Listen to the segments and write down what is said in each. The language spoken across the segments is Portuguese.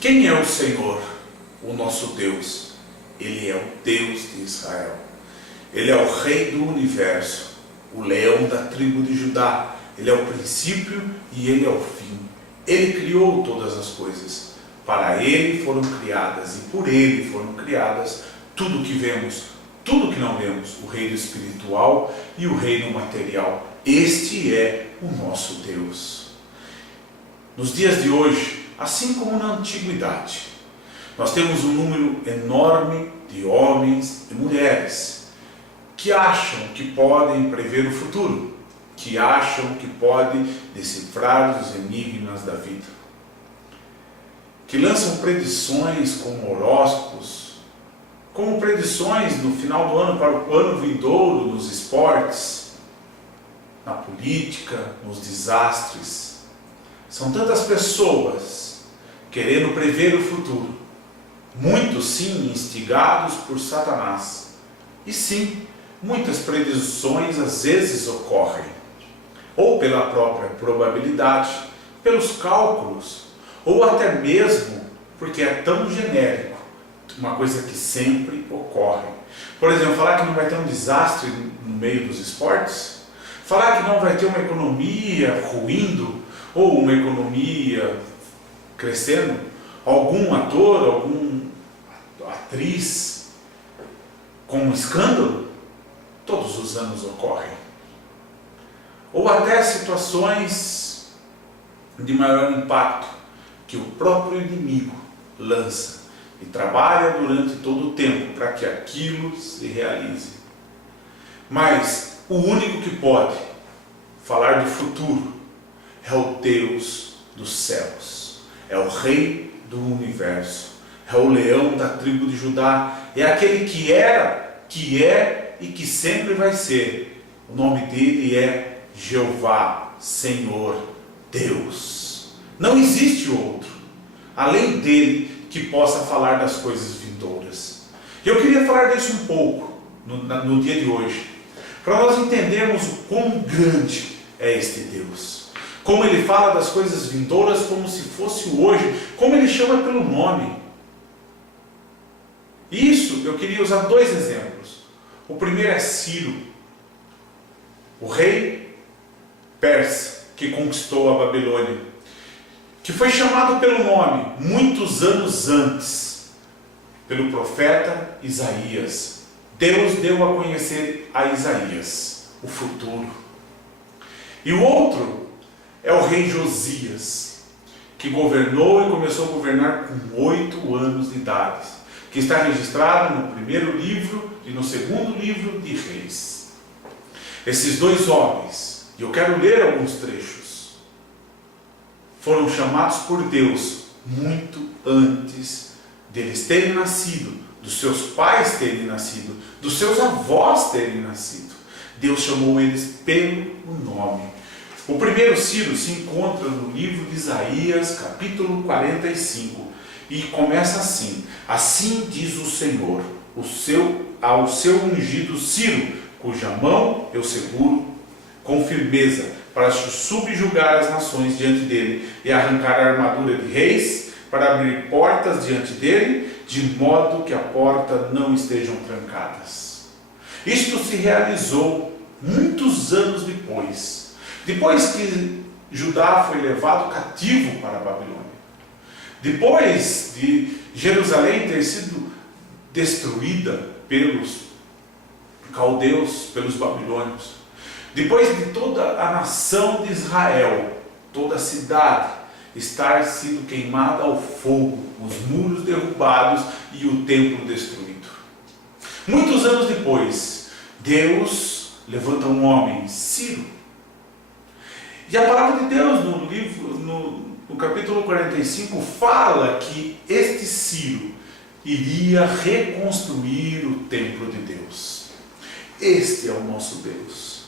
Quem é o Senhor, o nosso Deus? Ele é o Deus de Israel. Ele é o Rei do universo, o leão da tribo de Judá. Ele é o princípio e ele é o fim. Ele criou todas as coisas. Para ele foram criadas e por ele foram criadas tudo que vemos, tudo que não vemos, o reino espiritual e o reino material. Este é o nosso Deus. Nos dias de hoje, assim como na antiguidade, nós temos um número enorme de homens e mulheres que acham que podem prever o futuro, que acham que podem decifrar os enigmas da vida, que lançam predições como horóscopos, como predições no final do ano para o ano vindouro, nos esportes, na política, nos desastres. São tantas pessoas querendo prever o futuro, muitos sim instigados por Satanás, e sim, muitas predições às vezes ocorrem, ou pela própria probabilidade, pelos cálculos, ou até mesmo porque é tão genérico, uma coisa que sempre ocorre. Por exemplo, falar que não vai ter um desastre no meio dos esportes, falar que não vai ter uma economia ruindo, ou uma economia crescendo, algum ator, alguma atriz com um escândalo, todos os anos ocorrem. Ou até situações de maior impacto que o próprio inimigo lança e trabalha durante todo o tempo para que aquilo se realize. Mas o único que pode falar do futuro é o Deus dos céus, é o Rei do universo, é o leão da tribo de Judá, é aquele que era, que é e que sempre vai ser. O nome dele é Jeová, Senhor, Deus. Não existe outro, além dele, que possa falar das coisas vindouras. Eu queria falar disso um pouco, no dia de hoje, para nós entendermos o quão grande é este Deus. Como ele fala das coisas vindouras como se fosse o hoje, como ele chama pelo nome. Isso, eu queria usar dois exemplos. O primeiro é Ciro, o rei persa que conquistou a Babilônia, que foi chamado pelo nome muitos anos antes, pelo profeta Isaías. Deus deu a conhecer a Isaías o futuro. E o outro é o rei Josias, que governou e começou a governar com 8 anos de idade, que está registrado no primeiro livro e no segundo livro de Reis. Esses dois homens, e eu quero ler alguns trechos, foram chamados por Deus muito antes deles terem nascido, dos seus pais terem nascido, dos seus avós terem nascido. Deus chamou eles pelo nome. O primeiro Ciro se encontra no livro de Isaías, capítulo 45, e começa assim: assim diz o Senhor, ao seu ungido Ciro, cuja mão eu seguro com firmeza, para subjugar as nações diante dele, e arrancar a armadura de reis, para abrir portas diante dele, de modo que a porta não estejam trancadas. Isto se realizou muitos anos depois que Judá foi levado cativo para a Babilônia. Depois de Jerusalém ter sido destruída pelos caldeus, pelos babilônios. Depois de toda a nação de Israel, toda a cidade estar sendo queimada ao fogo, os muros derrubados e o templo destruído. Muitos anos depois, Deus levanta um homem, Ciro. E a palavra de Deus no capítulo 45 fala que este Ciro iria reconstruir o templo de Deus. Este é o nosso Deus.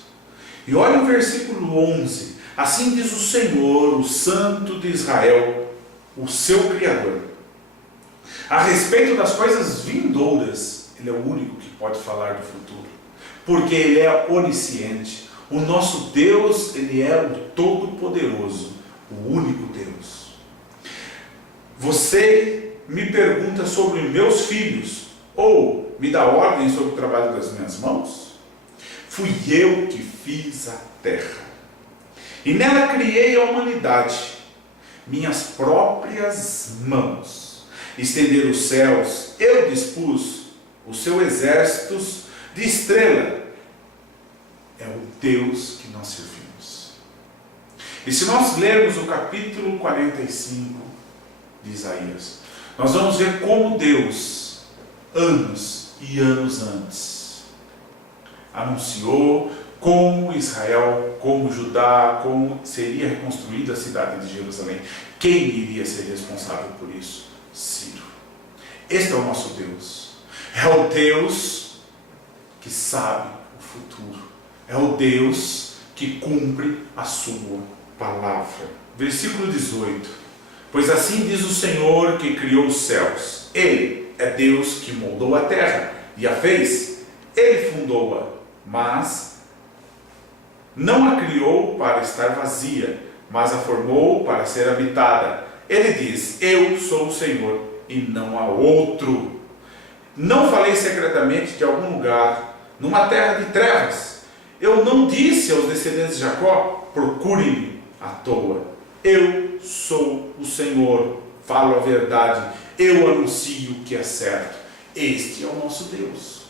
E olha o versículo 11. Assim diz o Senhor, o Santo de Israel, o seu Criador. A respeito das coisas vindouras, Ele é o único que pode falar do futuro, porque Ele é onisciente. O nosso Deus, Ele é o Todo-Poderoso, o único Deus. Você me pergunta sobre meus filhos, ou me dá ordem sobre o trabalho das minhas mãos? Fui eu que fiz a terra, e nela criei a humanidade, minhas próprias mãos. Estender os céus, eu dispus os seus exércitos de estrela. É o Deus que nós servimos. E se nós lermos o capítulo 45 de Isaías, nós vamos ver como Deus, anos e anos antes, anunciou como Israel, como Judá, como seria reconstruída a cidade de Jerusalém. Quem iria ser responsável por isso? Ciro. Este é o nosso Deus. É o Deus que sabe o futuro. É o Deus que cumpre a sua palavra. Versículo 18. Pois assim diz o Senhor que criou os céus. Ele é Deus que moldou a terra e a fez. Ele fundou-a, mas não a criou para estar vazia, mas a formou para ser habitada. Ele diz: eu sou o Senhor e não há outro. Não falei secretamente de algum lugar, numa terra de trevas. Eu não disse aos descendentes de Jacó: procure-me à toa. Eu sou o Senhor, falo a verdade, eu anuncio o que é certo. Este é o nosso Deus.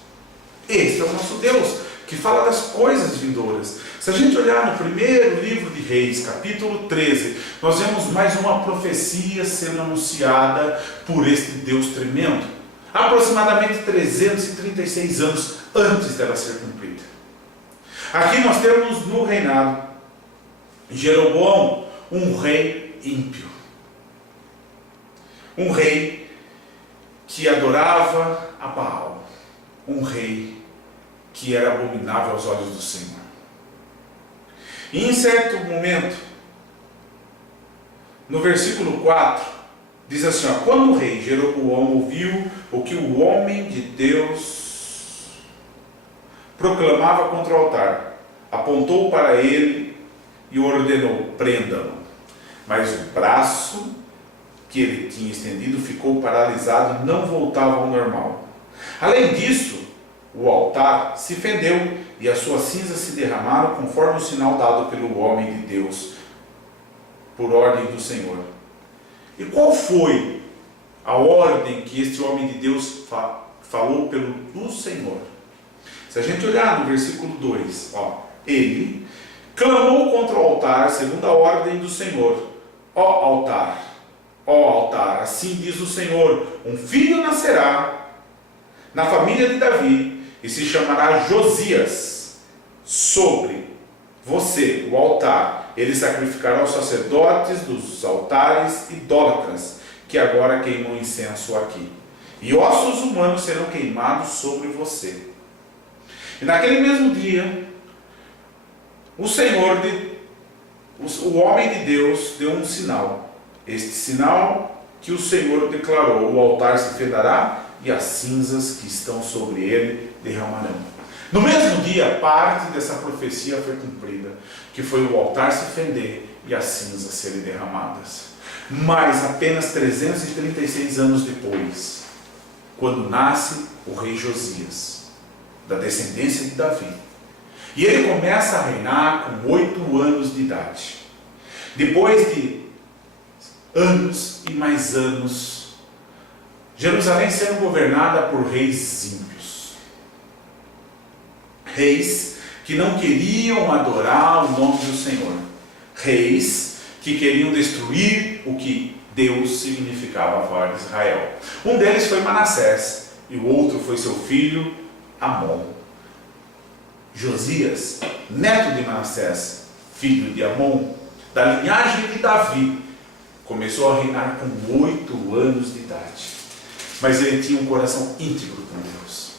Este é o nosso Deus, que fala das coisas vindouras. Se a gente olhar no primeiro livro de Reis, capítulo 13, nós vemos mais uma profecia sendo anunciada por este Deus tremendo, aproximadamente 336 anos antes dela ser cumprida. Aqui nós temos no reinado de Jeroboão um rei ímpio, um rei que adorava a Baal, um rei que era abominável aos olhos do Senhor. E em certo momento, no versículo 4, diz assim: quando o rei Jeroboão ouviu o que o homem de Deus proclamava contra o altar, apontou para ele e ordenou: prenda-o. Mas o braço que ele tinha estendido ficou paralisado e não voltava ao normal. Além disso, o altar se fendeu e as suas cinzas se derramaram conforme o sinal dado pelo homem de Deus, por ordem do Senhor. E qual foi a ordem que este homem de Deus falou do Senhor? Se a gente olhar no versículo 2, ele clamou contra o altar, segundo a ordem do Senhor: ó altar, assim diz o Senhor, um filho nascerá na família de Davi, e se chamará Josias. Sobre você, o altar, ele sacrificará os sacerdotes dos altares idólatras, que agora queimam incenso aqui. E ossos humanos serão queimados sobre você. E naquele mesmo dia, o homem de Deus deu um sinal. Este sinal que o Senhor declarou: o altar se fenderá e as cinzas que estão sobre ele derramarão. No mesmo dia, parte dessa profecia foi cumprida, que foi o altar se fender e as cinzas serem derramadas. Mas apenas 336 anos depois, quando nasce o rei Josias, da descendência de Davi, e ele começa a reinar com 8 anos de idade. Depois de anos e mais anos, Jerusalém sendo governada por reis ímpios, reis que não queriam adorar o nome do Senhor, reis que queriam destruir o que Deus significava para Israel. Um deles foi Manassés e o outro foi seu filho Amon. Josias, neto de Manassés, filho de Amon, da linhagem de Davi, começou a reinar com 8 anos de idade. Mas ele tinha um coração íntegro com Deus.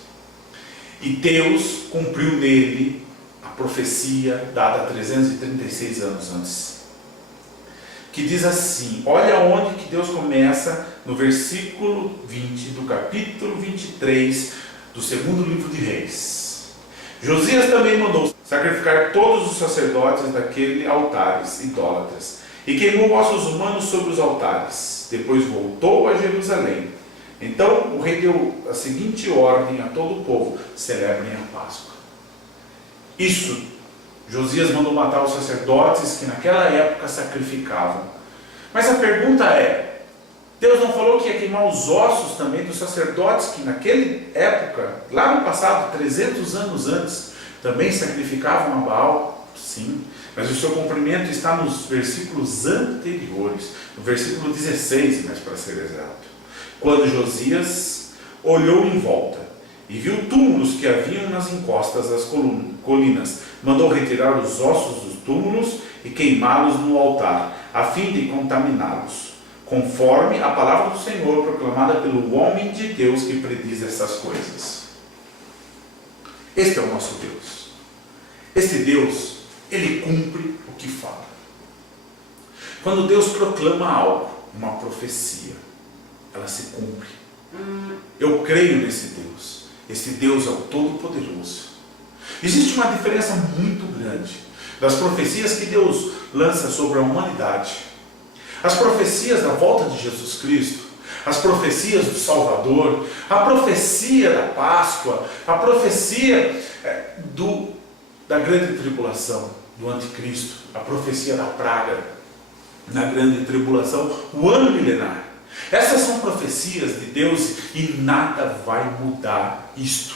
E Deus cumpriu nele a profecia dada 336 anos antes. Que diz assim, olha onde que Deus começa no versículo 20 do capítulo 23 do segundo livro de Reis. Josias também mandou sacrificar todos os sacerdotes daquele altares idólatras, e queimou ossos humanos sobre os altares. depois voltou a Jerusalém. Então o rei deu a seguinte ordem a todo o povo: celebrem a Páscoa. Isso, Josias mandou matar os sacerdotes que naquela época sacrificavam. Mas a pergunta é, Deus não falou que ia queimar os ossos também dos sacerdotes que naquela época, lá no passado, 300 anos antes, também sacrificavam a Baal? Sim, mas o seu cumprimento está nos versículos anteriores, no versículo 16, mais para ser exato. Quando Josias olhou em volta e viu túmulos que haviam nas encostas das colinas, mandou retirar os ossos dos túmulos e queimá-los no altar, a fim de contaminá-los, conforme a palavra do Senhor proclamada pelo homem de Deus que prediz essas coisas. Este é o nosso Deus. Este Deus, Ele cumpre o que fala. Quando Deus proclama algo, uma profecia, ela se cumpre. Eu creio nesse Deus. Esse Deus é o Todo-Poderoso. Existe uma diferença muito grande das profecias que Deus lança sobre a humanidade. As profecias da volta de Jesus Cristo, as profecias do Salvador, a profecia da Páscoa, a profecia da grande tribulação, do anticristo, a profecia da praga, na grande tribulação, o ano milenar. Essas são profecias de Deus e nada vai mudar isto.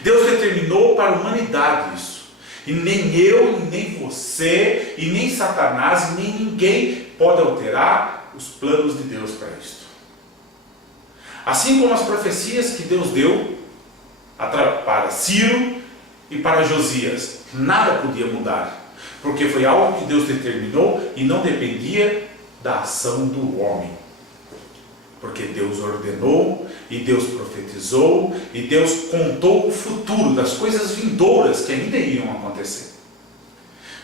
Deus determinou para a humanidade isso. E nem eu, nem você, e nem Satanás, e nem ninguém pode alterar os planos de Deus para isto. Assim como as profecias que Deus deu para Ciro e para Josias, nada podia mudar, porque foi algo que Deus determinou e não dependia da ação do homem. Porque Deus ordenou, e Deus profetizou, e Deus contou o futuro das coisas vindouras que ainda iriam acontecer.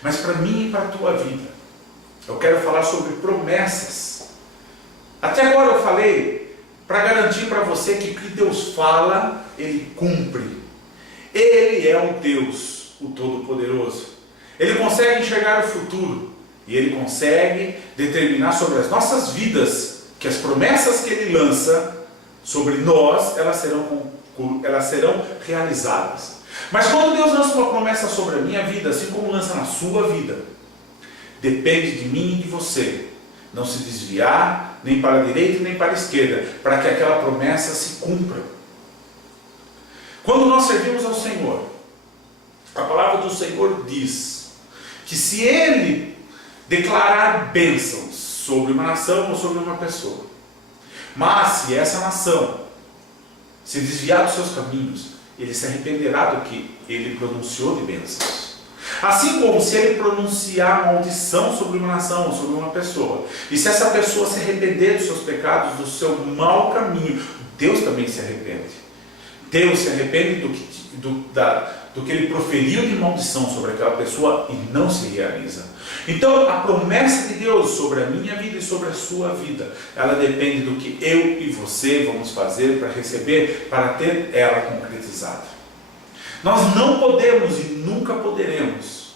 Mas para mim e para a tua vida, eu quero falar sobre promessas. Até agora eu falei para garantir para você que o que Deus fala, Ele cumpre. Ele é o Deus, o Todo-Poderoso. Ele consegue enxergar o futuro, e Ele consegue determinar sobre as nossas vidas que as promessas que Ele lança sobre nós, elas serão realizadas. Mas quando Deus lança uma promessa sobre a minha vida, assim como lança na sua vida, depende de mim e de você não se desviar nem para a direita nem para a esquerda, para que aquela promessa se cumpra. Quando nós servimos ao Senhor, a palavra do Senhor diz que se Ele declarar bênçãos sobre uma nação ou sobre uma pessoa, mas se essa nação se desviar dos seus caminhos, ele se arrependerá do que ele pronunciou de bênçãos. Assim como se ele pronunciar maldição sobre uma nação ou sobre uma pessoa, e se essa pessoa se arrepender dos seus pecados, do seu mau caminho, Deus também se arrepende. Deus se arrepende do que ele proferiu de maldição sobre aquela pessoa e não se realiza. Então a promessa de Deus sobre a minha vida e sobre a sua vida, ela depende do que eu e você vamos fazer para receber, para ter ela concretizada. Nós não podemos e nunca poderemos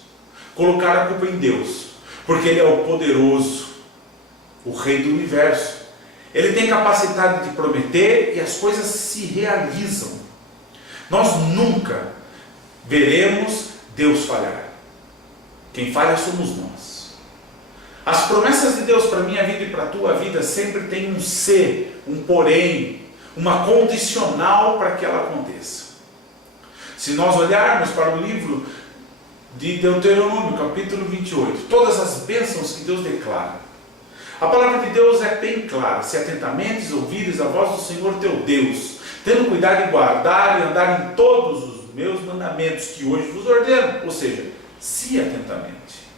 colocar a culpa em Deus, porque Ele é o poderoso, o Rei do Universo. Ele tem capacidade de prometer e as coisas se realizam. Nós nunca veremos Deus falhar. Quem falha somos nós. As promessas de Deus para a minha vida e para a tua vida sempre tem um se, um porém, uma condicional para que ela aconteça. Se nós olharmos para o livro de Deuteronômio, capítulo 28, todas as bênçãos que Deus declara, a palavra de Deus é bem clara: se atentamente ouvires a voz do Senhor teu Deus, tendo cuidado de guardar e andar em todos os meus mandamentos que hoje vos ordeno, ou seja, se atentamente.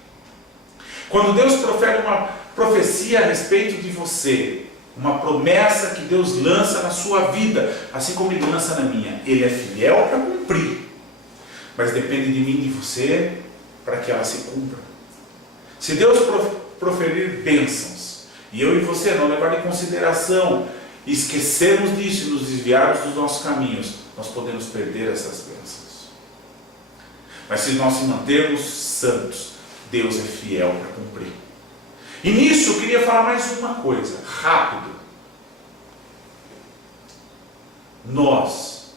Quando Deus profere uma profecia a respeito de você, uma promessa que Deus lança na sua vida, assim como Ele lança na minha, Ele é fiel para cumprir, mas depende de mim e de você para que ela se cumpra. Se Deus proferir bênçãos e eu e você não levar em consideração, esquecermos disso e nos desviarmos dos nossos caminhos, nós podemos perder essas bênçãos. Mas se nós se mantermos santos, Deus é fiel para cumprir. E nisso eu queria falar mais uma coisa, rápido. Nós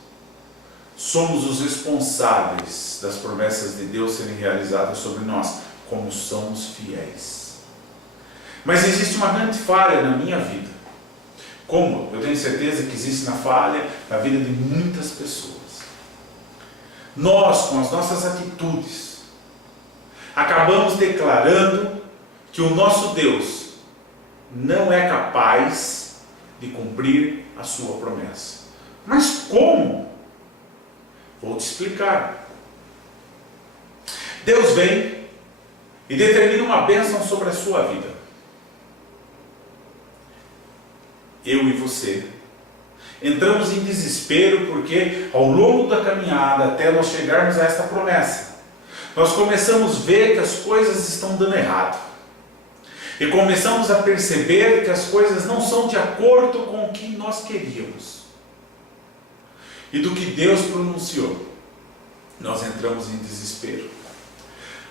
somos os responsáveis das promessas de Deus serem realizadas sobre nós, como somos fiéis. Mas existe uma grande falha na minha vida. Como eu tenho certeza que existe na falha na vida de muitas pessoas. Nós, com as nossas atitudes, acabamos declarando que o nosso Deus não é capaz de cumprir a sua promessa. Mas como? Vou te explicar. Deus vem e determina uma bênção sobre a sua vida. Eu e você entramos em desespero porque ao longo da caminhada até nós chegarmos a esta promessa, nós começamos a ver que as coisas estão dando errado. E começamos a perceber que as coisas não são de acordo com o que nós queríamos. E do que Deus pronunciou, nós entramos em desespero.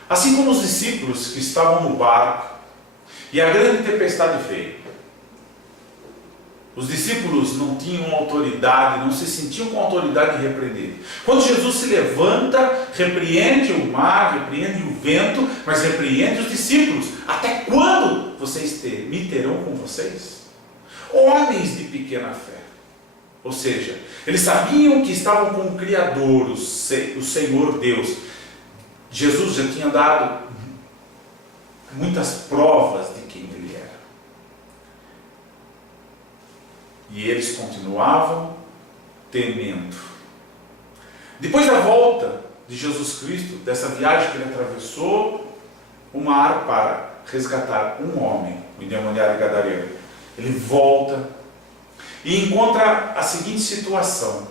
Assim como os discípulos que estavam no barco e a grande tempestade veio. Os discípulos não tinham autoridade, não se sentiam com autoridade de repreender. Quando Jesus se levanta, repreende o mar, repreende o vento, mas repreende os discípulos. Até quando vocês me terão com vocês? Homens de pequena fé. Ou seja, eles sabiam que estavam com o Criador, o Senhor Deus. Jesus já tinha dado muitas provas de quem Ele era. E eles continuavam temendo. Depois da volta de Jesus Cristo, dessa viagem que Ele atravessou o mar para resgatar um homem, o endemoniado gadareno, Ele volta e encontra a seguinte situação: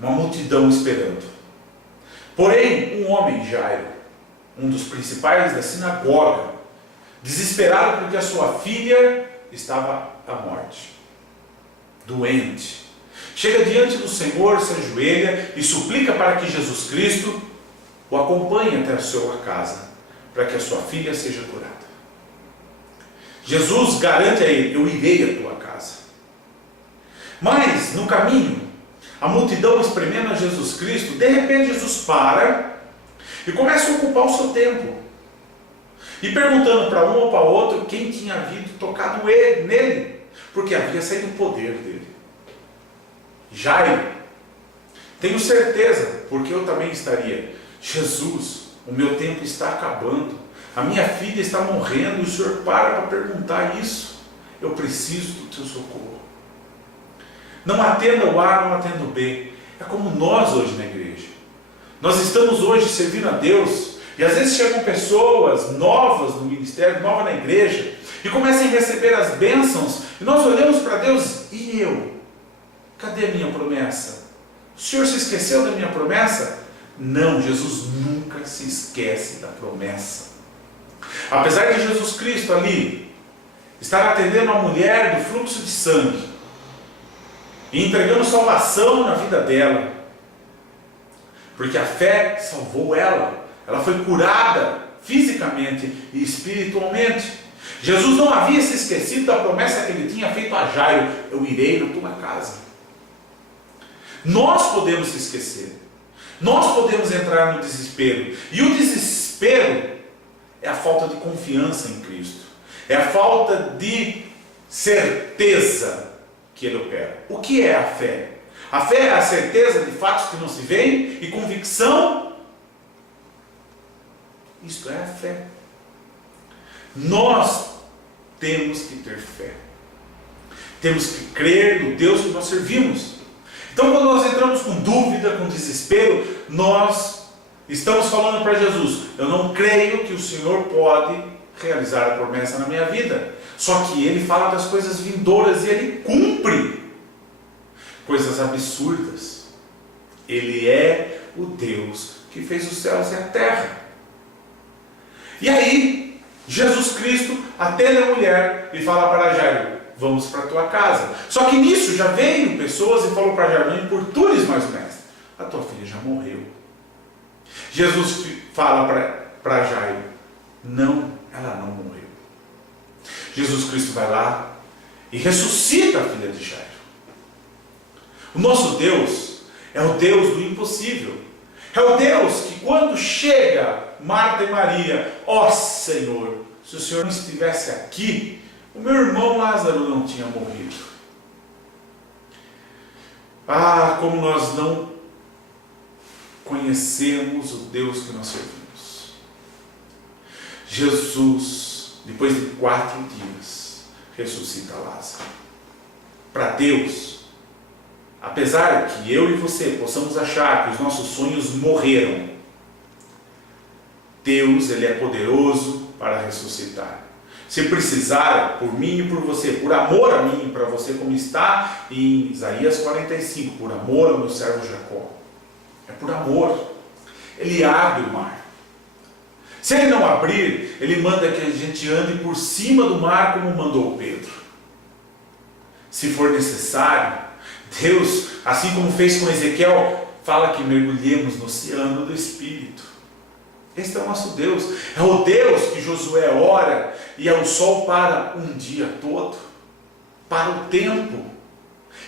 uma multidão esperando. Porém, um homem, Jairo, um dos principais da sinagoga, desesperado porque a sua filha estava à morte, doente, chega diante do Senhor, se ajoelha e suplica para que Jesus Cristo o acompanhe até a sua casa, para que a sua filha seja curada. Jesus garante a ele: eu irei à tua casa. Mas no caminho, a multidão espremendo a Jesus Cristo, de repente Jesus para e começa a ocupar o seu tempo, e perguntando para um ou para outro quem tinha havido tocado nele, porque havia saído o poder dele. Jairo, tenho certeza, porque eu também estaria: Jesus, o meu tempo está acabando, a minha filha está morrendo, e o Senhor para perguntar isso? Eu preciso do teu socorro. Não atenda o A, não atenda o B. É como nós hoje na igreja. Nós estamos hoje servindo a Deus, e às vezes chegam pessoas novas no ministério, novas na igreja, e começam a receber as bênçãos, e nós olhamos para Deus: e eu? Cadê a minha promessa? O Senhor se esqueceu da minha promessa? Não, Jesus nunca se esquece da promessa. Apesar de Jesus Cristo ali estar atendendo a mulher do fluxo de sangue e entregando salvação na vida dela, porque a fé salvou ela, ela foi curada fisicamente e espiritualmente. Jesus não havia se esquecido da promessa que ele tinha feito a Jairo: eu irei na tua casa. Nós podemos se esquecer, nós podemos entrar no desespero, e o desespero é a falta de confiança em Cristo, é a falta de certeza que Ele opera. O que é a fé? A fé é a certeza de fatos que não se veem, e convicção. Isto é a fé. Nós temos que ter fé, temos que crer no Deus que nós servimos. Então, quando nós entramos com dúvida, com desespero, nós estamos falando para Jesus: eu não creio que o Senhor pode realizar a promessa na minha vida. Só que Ele fala das coisas vindouras e Ele cumpre coisas absurdas. Ele é o Deus que fez os céus e a terra. E aí, Jesus Cristo atende a mulher e fala para Jairo: vamos para a tua casa. Só que nisso já veio pessoas e falou para Jairo: não importunes mais o mestre, a tua filha já morreu. Jesus fala para Jairo: não, ela não morreu. Jesus Cristo vai lá e ressuscita a filha de Jairo. O nosso Deus é o Deus do impossível. É o Deus que quando chega Marta e Maria, ó Senhor, se o Senhor não estivesse aqui, o meu irmão Lázaro não tinha morrido. Ah, como nós não conhecemos o Deus que nós servimos. Jesus, depois de 4 dias, ressuscita Lázaro. Para Deus, apesar que eu e você possamos achar que os nossos sonhos morreram, Deus, Ele é poderoso para ressuscitar. Se precisar, por mim e por você, por amor a mim e para você, como está em Isaías 45, por amor ao meu servo Jacó. É por amor. Ele abre o mar. Se Ele não abrir, Ele manda que a gente ande por cima do mar, como mandou Pedro. Se for necessário, Deus, assim como fez com Ezequiel, fala que mergulhemos no oceano do Espírito. Este é o nosso Deus. É o Deus que Josué ora e é o sol para um dia todo, para o tempo.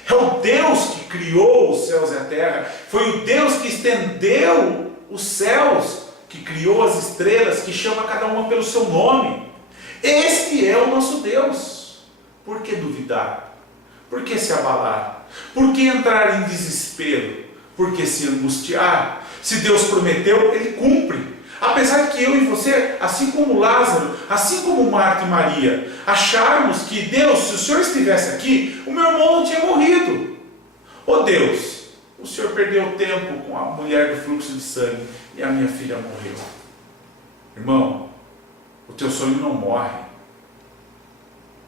É o Deus que criou os céus e a terra. Foi o Deus que estendeu os céus, que criou as estrelas, que chama cada uma pelo seu nome. Este é o nosso Deus. Por que duvidar? Por que se abalar? Por que entrar em desespero? Por que se angustiar? Se Deus prometeu, Ele cumpre. Apesar que eu e você, assim como Lázaro, assim como Marta e Maria, acharmos que Deus, se o Senhor estivesse aqui, o meu irmão não tinha morrido. Oh Deus, o Senhor perdeu tempo com a mulher do fluxo de sangue e a minha filha morreu. Irmão, o teu sonho não morre.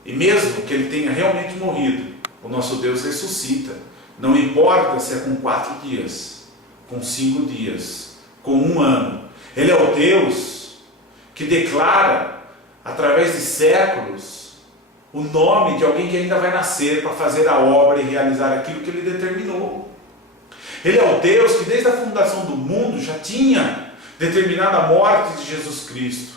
E mesmo que ele tenha realmente morrido, o nosso Deus ressuscita. Não importa se é com 4 dias, com 5 dias, com 1 ano. Ele é o Deus que declara, através de séculos, o nome de alguém que ainda vai nascer para fazer a obra e realizar aquilo que Ele determinou. Ele é o Deus que desde a fundação do mundo já tinha determinado a morte de Jesus Cristo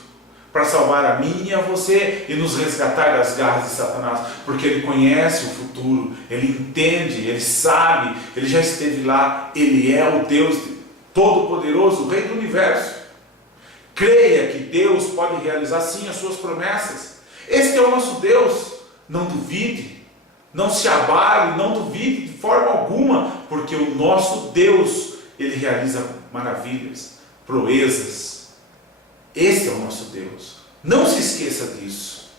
para salvar a mim e a você e nos resgatar das garras de Satanás, porque Ele conhece o futuro, Ele entende, Ele sabe, Ele já esteve lá, Ele é o Deus Todo-Poderoso, o Rei do Universo. Creia que Deus pode realizar sim as suas promessas. Este é o nosso Deus. Não duvide, não se abale, não duvide de forma alguma, porque o nosso Deus, Ele realiza maravilhas, proezas. Este é o nosso Deus. Não se esqueça disso.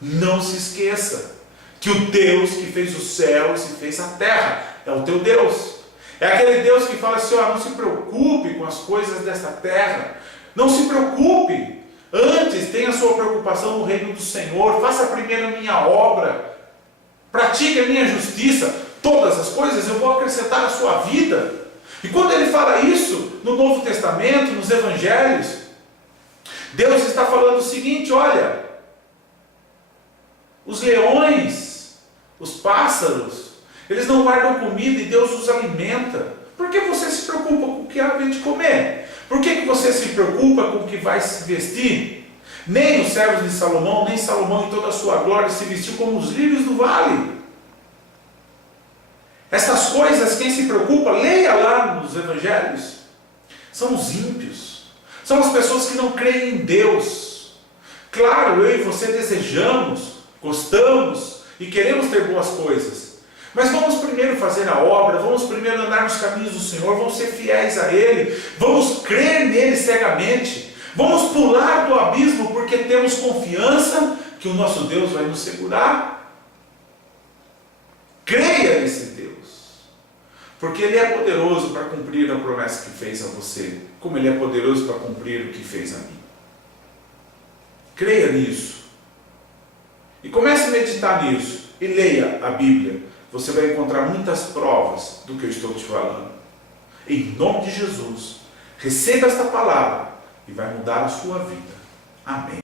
Não se esqueça que o Deus que fez os céus e fez a terra é o teu Deus. É aquele Deus que fala assim, ó, não se preocupe com as coisas desta terra. Não se preocupe, antes tenha a sua preocupação no reino do Senhor, faça primeiro a minha obra, pratique a minha justiça, todas as coisas eu vou acrescentar à sua vida. E quando ele fala isso, no Novo Testamento, nos Evangelhos, Deus está falando o seguinte, olha, os leões, os pássaros, eles não guardam comida e Deus os alimenta. Por que você se preocupa com o que há de comer? Por que você se preocupa com o que vai se vestir? Nem os servos de Salomão, nem Salomão em toda a sua glória se vestiu como os lírios do vale. Essas coisas, quem se preocupa, leia lá nos Evangelhos, são os ímpios, são as pessoas que não creem em Deus. Claro, eu e você desejamos, gostamos e queremos ter boas coisas. Mas vamos primeiro fazer a obra, vamos primeiro andar nos caminhos do Senhor, vamos ser fiéis a Ele, vamos crer nele cegamente, vamos pular do abismo porque temos confiança que o nosso Deus vai nos segurar. Creia nesse Deus, porque Ele é poderoso para cumprir a promessa que fez a você, como Ele é poderoso para cumprir o que fez a mim. Creia nisso, e comece a meditar nisso, e leia a Bíblia. Você vai encontrar muitas provas do que eu estou te falando. Em nome de Jesus, receba esta palavra e vai mudar a sua vida. Amém.